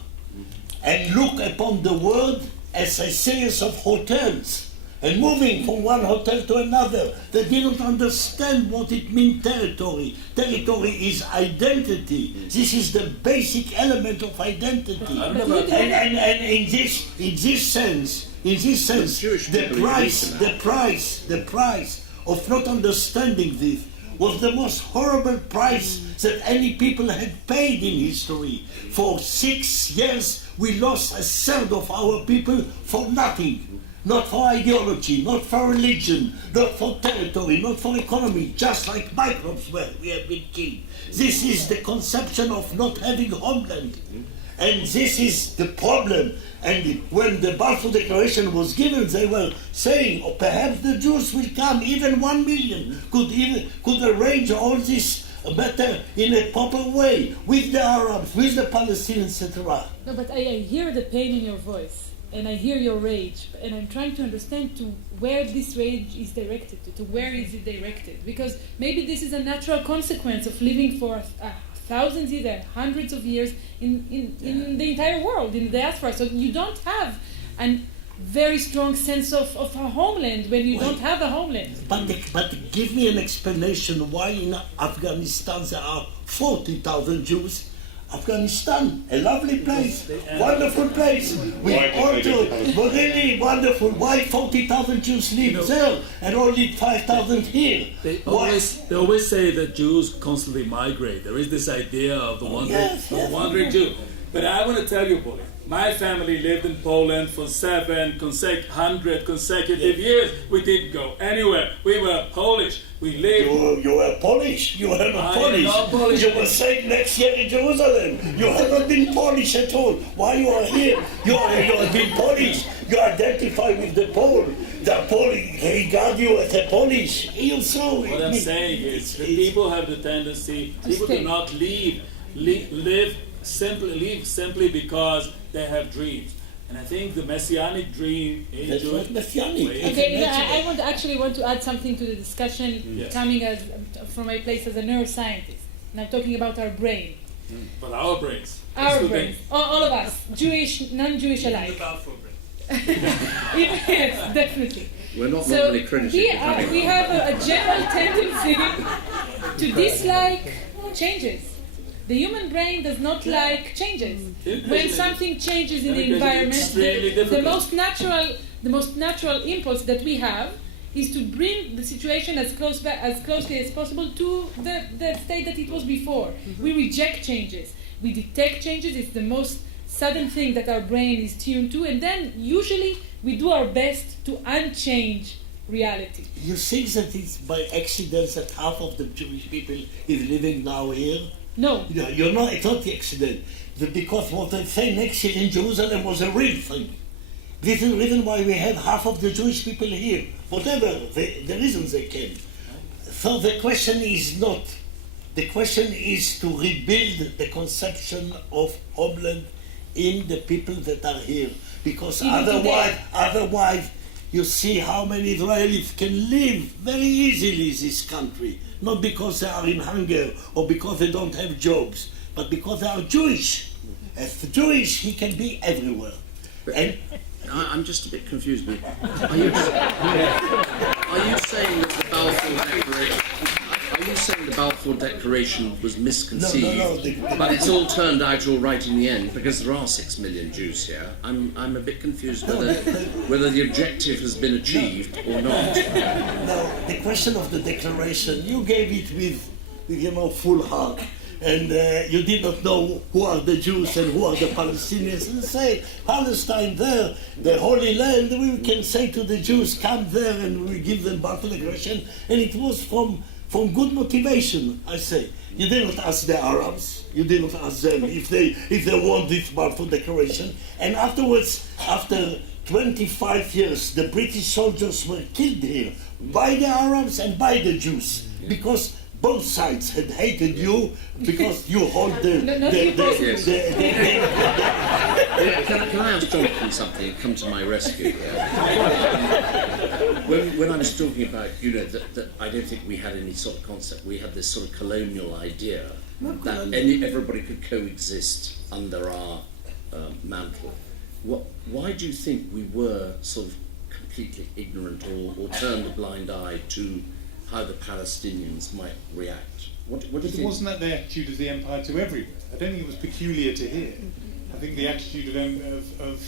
And look upon the world as a series of hotels, and moving from one hotel to another. They didn't understand what it means territory. Territory is identity. This is the basic element of identity. And in this sense, the price of not understanding this was the most horrible price that any people had paid in history. For 6 years, we lost a third of our people for nothing. Not for ideology, not for religion, not for territory, not for economy, just like microbes were, we have been killed. This is the conception of not having homeland. And this is the problem. And when the Balfour Declaration was given, they were saying, oh, perhaps the Jews will come, even 1 million, could arrange all this better in a proper way, with the Arabs, with the Palestinians, etc. No, but I hear the pain in your voice. And I hear your rage, and I'm trying to understand to where this rage is directed to where is it directed? Because maybe this is a natural consequence of living for thousands, even hundreds of years in the entire world, in the diaspora. So you don't have a very strong sense of a homeland when you don't have a homeland. But give me an explanation why in Afghanistan there are 40,000 Jews. Afghanistan, a lovely place, wonderful place. We really wonderful. Why 40,000 Jews live there and only 5,000 here? They always say that Jews constantly migrate. There is this idea of the wandering Jew. But I want to tell you, boy, my family lived in Poland for 700 consecutive years. We didn't go anywhere. We were Polish. We lived. You were Polish. You were not Polish. Not Polish. You were saved next year in Jerusalem. You have not been Polish at all. Why you are here? You have been Polish. You identify with the Pole. The Pole regard you as a Polish. What I'm saying is that people have the tendency. People do not live simply because they have dreams. And I think the messianic dream is messianic. Okay, I want to add something to the discussion coming from my place as a neuroscientist. And I'm talking about our brain. But our brains. Our brains. All of us. Jewish, non-Jewish alike. Yes, definitely. We're not normally critical. We have a general tendency to dislike changes. The human brain does not like changes. When something changes in the environment, the most natural impulse that we have is to bring the situation as closely as possible to the state that it was before. We reject changes. We detect changes. It's the most sudden thing that our brain is tuned to, and then usually we do our best to unchange reality. You think that it's by accident that half of the Jewish people is living now here? No. You're not, it's not the accident. Because what they say next year in Jerusalem was a real thing. This is the reason why we have half of the Jewish people here. Whatever the reasons they came. So the question is not. The question is to rebuild the conception of homeland in the people that are here. Because otherwise you see how many Israelis can live very easily in this country. Not because they are in hunger or because they don't have jobs, but because they are Jewish. As Jewish, he can be everywhere. And I'm just a bit confused. But are you saying that the Balfour Declaration? Are Are you saying the Balfour Declaration was misconceived? No, but it's all turned out all right in the end because there are 6 million Jews here. I'm a bit confused whether the objective has been achieved or not. Now, the question of the declaration, you gave it with full heart. And you did not know who are the Jews and who are the Palestinians. And say, Palestine there, the Holy Land, we can say to the Jews, come there and we give them Balfour Declaration. And it was from good motivation, I say. You did not ask the Arabs, you did not ask them if they want this Balfour Declaration. And afterwards, after 25 years, the British soldiers were killed here by the Arabs and by the Jews. Because both sides had hated you because you hold Can I ask Jonathan something? Come to my rescue here. When I was talking about, that I don't think we had any sort of concept. We had this sort of colonial idea that everybody could coexist under our mantle. Why do you think we were sort of completely ignorant or turned a blind eye to how the Palestinians might react? What do you think? Wasn't that the attitude of the empire to everywhere? I don't think it was peculiar to here. I think the attitude of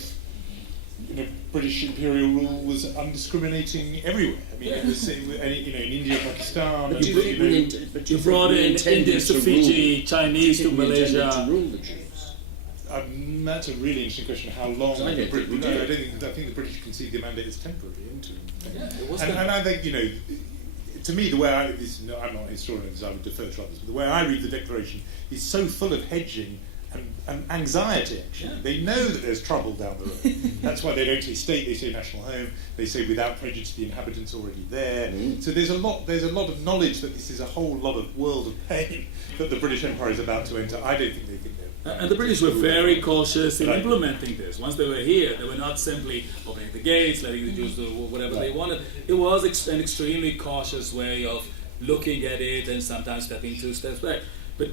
British imperial rule was undiscriminating everywhere. I mean, it was in India, Pakistan. But You brought in Indians to Fiji, Chinese to Malaysia. To rule the Jews? That's a really interesting question. How long? I think the British conceived the mandate as temporary interim. And I think to me, the way I'm not a historian, so I would defer to others, but the way I read the Declaration is so full of hedging and anxiety, actually. Yeah. They know that there's trouble down the road. That's why they don't say state, they say national home. They say without prejudice to the inhabitants already there. So there's a lot of knowledge that this is a whole lot of world of pain that the British Empire is about to enter. I don't think they think that. And the British were very cautious in implementing this. Once they were here, they were not simply opening the gates, letting the Jews do whatever they wanted. It was an extremely cautious way of looking at it and sometimes stepping 2 steps back. But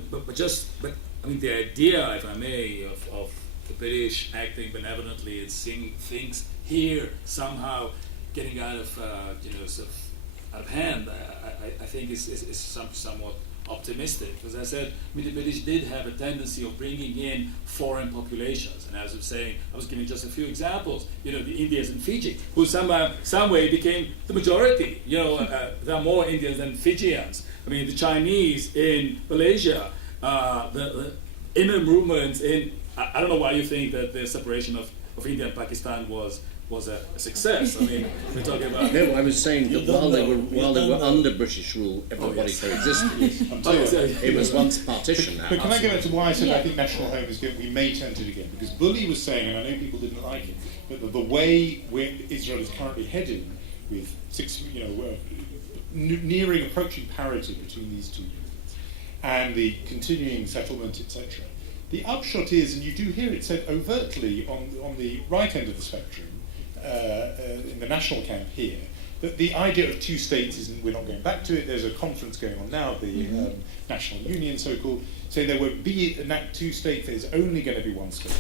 I mean, the idea, if I may, of the British acting benevolently and seeing things here somehow getting out of out of hand, I think is somewhat optimistic. Because I said, the British did have a tendency of bringing in foreign populations, and as I was saying, I was giving just a few examples. The Indians and Fiji, who somehow, some way became the majority. There are more Indians than Fijians. I mean, the Chinese in Malaysia, the inner movements in. I don't know why you think that the separation of India and Pakistan was a success. I mean, we're talking about. No, I was saying that while they were under British rule, everybody coexisted. It was once partition now. But can I go back to why I said I think national home is good? We may turn to it again because Bully was saying, and I know people didn't like it, but the way Israel is currently heading, with approaching parity between these two movements, and the continuing settlement, etc. The upshot is, and you do hear it said overtly on the right end of the spectrum, in the national camp here, that the idea of 2 states isn't, we're not going back to it. There's a conference going on now, the National Union so-called, saying there will be 2 states, there's only going to be 1 state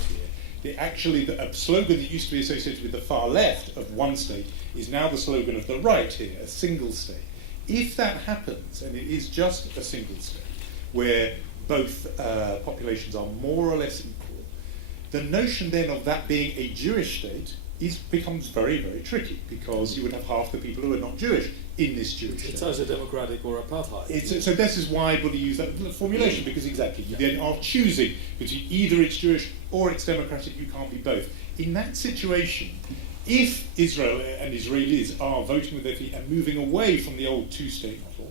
here. A slogan that used to be associated with the far left of 1 state is now the slogan of the right here, a single state. If that happens, and it is just a single state, where both populations are more or less equal, the notion then of that being a Jewish state becomes very, very tricky, because you would have half the people who are not Jewish in this Jewish state. It's either democratic or apartheid. So this is why Bully used that formulation, because exactly, you then are choosing between either it's Jewish or it's democratic, you can't be both. In that situation, if Israel and Israelis are voting with their feet and moving away from the old 2-state model,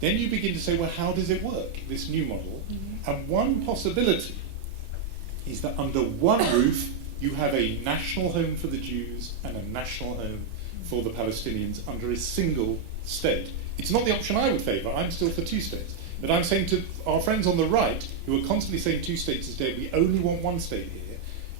then you begin to say, well, how does it work, this new model? And one possibility is that under one roof, you have a national home for the Jews and a national home for the Palestinians under a single state. It's not the option I would favour. I'm still for 2 states. But I'm saying to our friends on the right, who are constantly saying 2 states is dead, we only want 1 state here,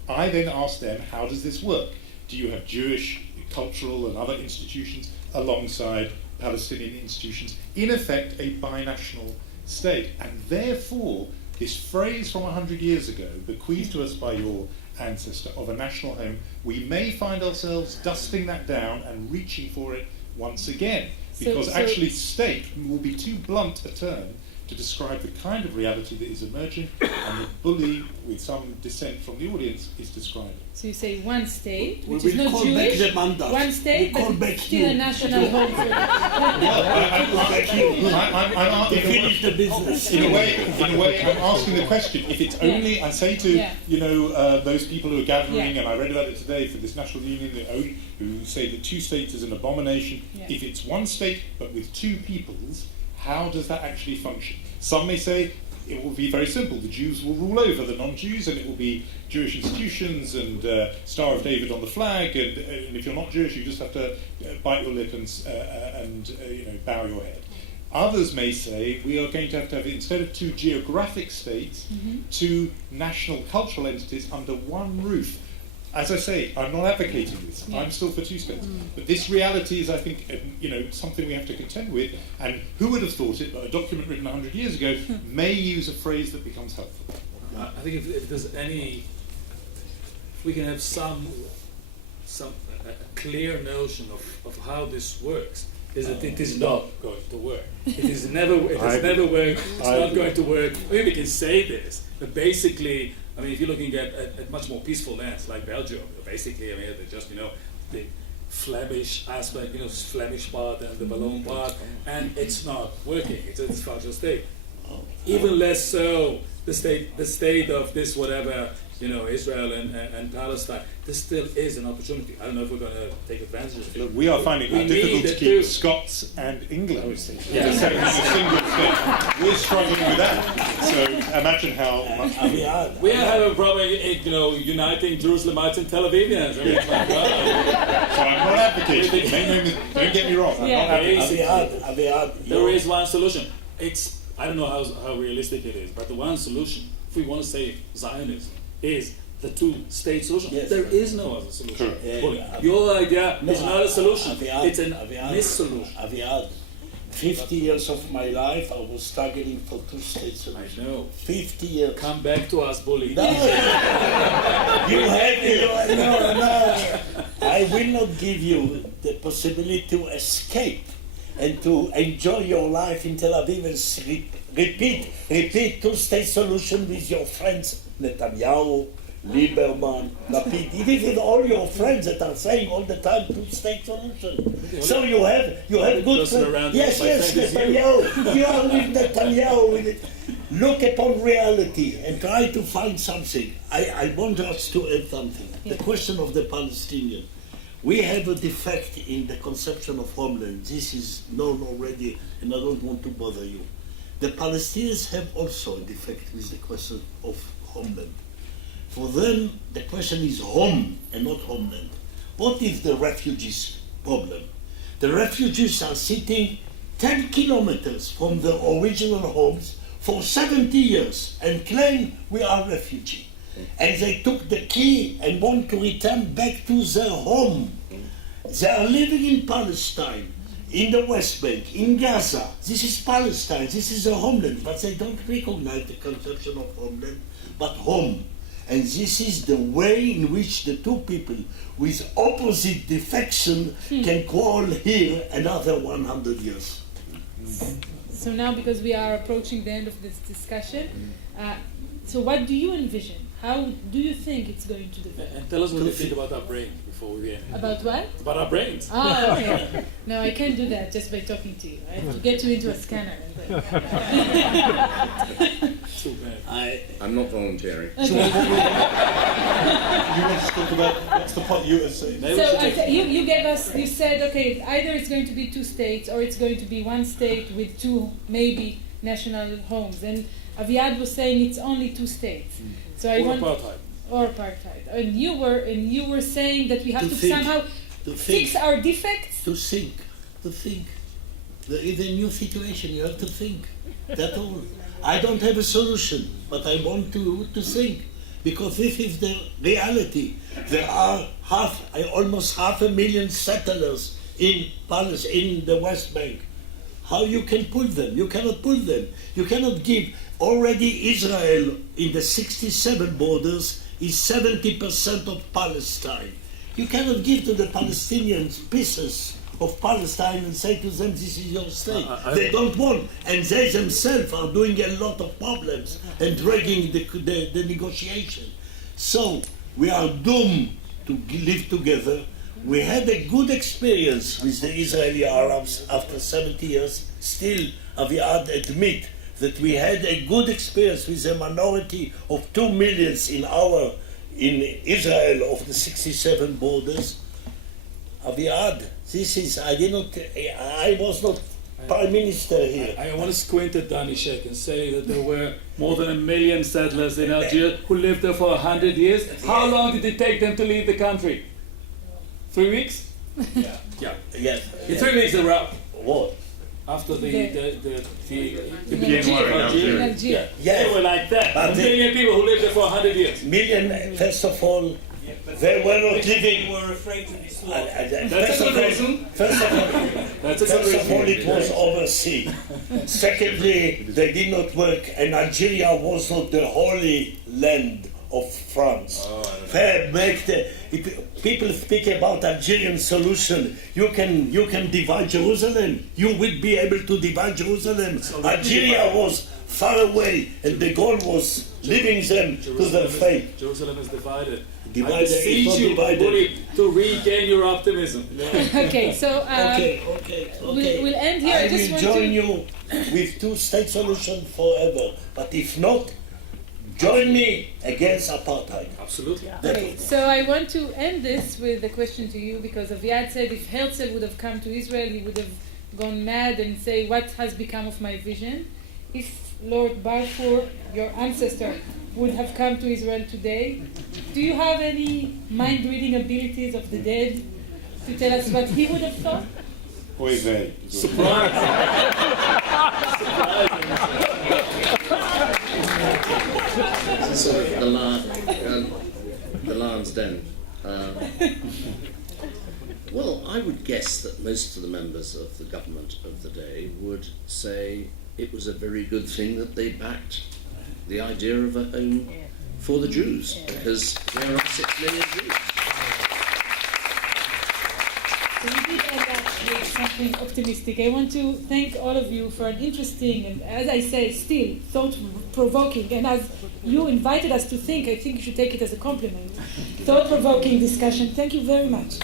I then ask them, how does this work? Do you have Jewish, cultural and other institutions alongside Palestinian institutions? In effect, a binational state. And therefore, this phrase from 100 years ago, bequeathed to us by your ancestor, of a national home, we may find ourselves dusting that down and reaching for it once again. because actually state will be too blunt a term to describe the kind of reality that is emerging, and the bully, with some dissent from the audience, is describing. So you say one state, We which is will not call Jewish, back the mandat. one state, We call but back it's still you. a national home. To finish the business. In a way, I'm asking the question. If it's only, I say to those people who are gathering, and I read about it today for this national union, who say that two states is an abomination. If it's one state but with two peoples, how does that actually function? Some may say it will be very simple. The Jews will rule over the non-Jews, and it will be Jewish institutions and Star of David on the flag. And if you're not Jewish, you just have to bite your lip and bow your head. Others may say we are going to have instead of two geographic states, two national cultural entities under one roof. As I say, I'm not advocating this. I'm still for two states. But this reality is, I think, something we have to contend with. And who would have thought it? But a document written 100 years ago may use a phrase that becomes helpful. I think if there's any, if we can have a clear notion of how this works, is that it is not going to work. It has never worked. It's not going to work. Maybe we can say this, but basically, I mean, if you're looking at much more peaceful lands like Belgium, basically, I mean, they're just, the Flemish aspect, Flemish part and the Walloon part, and it's not working. It's a dysfunctional state. Even less so, the state of this whatever, Israel and Palestine. There still is an opportunity. I don't know if we're going to take advantage of it. Look, we are finding it difficult to keep Scots and England to set in a single state. We're struggling with that. So imagine how much we are having a problem, uniting Jerusalemites and Tel Avivians. I mean, my God. So I'm not advocating. Don't get me wrong. I'm not advocating. There is one solution. I don't know how realistic it is, but the one solution, if we want to save Zionism, is the two-state solution. Yes. There is no other solution. Sure. Your idea is not a solution. It's a mis-solution. Aviad, 50 years of my life, I was struggling for two-state solution. I know. 50 years. Come back to us, bully. No. No. I will not give you the possibility to escape and to enjoy your life in Tel Aviv and repeat two-state solution with your friends, Netanyahu, Lieberman, Lapid, even with all your friends that are saying all the time two-state solution. So you have good friends. Yes, Netanyahu. You are with Netanyahu. Look upon reality and try to find something. I want us to add something. The question of the Palestinian. We have a defect in the conception of homeland. This is known already, and I don't want to bother you. The Palestinians have also a defect with the question of homeland. For them, the question is home and not homeland. What is the refugees' problem? The refugees are sitting 10 kilometers from their original homes for 70 years and claim we are refugees. And they took the key and want to return back to their home. They are living in Palestine, in the West Bank, in Gaza. This is Palestine, this is a homeland, but they don't recognize the conception of homeland, but home. And this is the way in which the two people with opposite defection can quarrel here another 100 years. So now, because we are approaching the end of this discussion, so what do you envision? How do you think it's going to develop? And tell us what you think about our brains before we end. About what? About our brains. Oh, okay. No, I can't do that just by talking to you. I have to get you into a scanner. And Too bad. I'm not volunteering. You want to talk about what's the point you were saying? So you gave us, you said, okay, either it's going to be two states or it's going to be one state with two maybe national homes. And Aviad was saying it's only two states. So I want apartheid. And you were saying that we have to somehow fix our defects. To think. There is a new situation. You have to think. That's all. I don't have a solution, but I want to think, because this is the reality. There are almost 500,000 settlers in the West Bank. How you can pull them? You cannot pull them. You cannot give. Already Israel in the 67 borders is 70% of Palestine. You cannot give to the Palestinians pieces of Palestine and say to them, this is your state. They don't want. And they themselves are doing a lot of problems and dragging the negotiation. So we are doomed to live together. We had a good experience with the Israeli Arabs after 70 years. Still, Aviad admit that we had a good experience with a minority of 2 million in Israel of the 67 borders. Aviad, this is, I was not Prime Minister here. I want to squint at Danishek and say that there were more than 1 million settlers in Algeria who lived there for 100 years. How long did it take them to leave the country? 3 weeks? Yeah. Yes. In 3 weeks they were out. What? After the beginning war in Algeria. Algeria. Yes. They were like that. But 1 million people who lived there for 100 years. Million, first of all, they were not living. Were afraid to be slaughtered. That's a good reason. First of all, That's a good first of all, reason. it was overseas. Secondly, they did not work, and Algeria was not the holy land of France. People speak about Algerian solution. You can divide Jerusalem. You would be able to divide Jerusalem. Algeria was far away, and the goal was leaving them to their fate. Jerusalem is divided. I Divided, beseech it's not you, divided. Uri, to regain your optimism. Okay, so Okay. We'll end here. I just will want join to... you with two-state solution forever. But if not, join me against apartheid. Absolutely. Okay, so I want to end this with a question to you, because Aviad said if Herzl would have come to Israel, he would have gone mad and say, what has become of my vision? If Lord Balfour, your ancestor, would have come to Israel today, do you have any mind-reading abilities of the dead to tell us what he would have thought? Oy vey. Surprise! So the Lion's Den. Well, I would guess that most of the members of the government of the day would say it was a very good thing that they backed the idea of a home for the Jews, because there are 6 million Jews. So we did end up with something optimistic. I want to thank all of you for an interesting and, as I say, still thought-provoking, and as you invited us to think, I think you should take it as a compliment. Thought-provoking discussion. Thank you very much.